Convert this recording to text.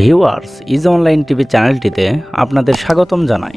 viewers is online TV চ্যানেলটিতে আপনাদের স্বাগতম জানাই